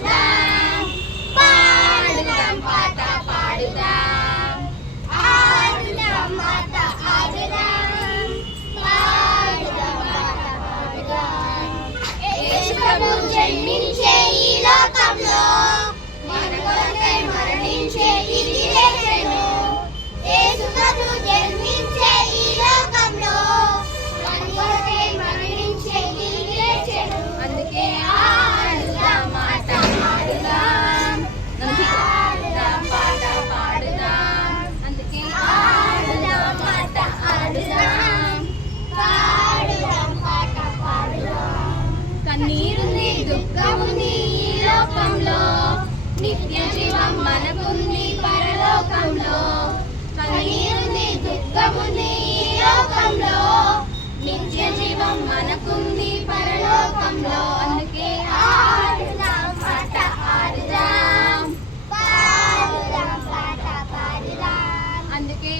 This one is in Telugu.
ఆడుదాం పాడుదాం పాట పాడుదాం ఆడుదాం ఆట ఆడుదాం పాడుదాం పాట పాడుదాం యేసు ప్రభు జన్మించే ఈ లోకంలో మన కొరకై మరణించే ఇది లేచెను యేసు ప్రభు జన్మించే ఈ లోకంలో మన కొరకై మరణించే ఇది లేచెను అందుకే ఆడుదాం ఆట ఆడుదాం ఆడుదాం పాట పాడుదాం అందుకే ఆడుదాం ఆట ఆడుదాం పాడుదాం పాట పాడుదాం కన్నీరుంది దుఃఖముంది ఈ లోకంలో నిత్య జీవం మనకుంది పరలోకంలో కన్నీరుంది దుఃఖముంది ఈ లోకంలో నిత్య జీవం మనకుంది పరలోకంలో అందుకే ఆడుదాం పాట ఆడుదాం పాడుదాం పాట పాడుదాం అందుకే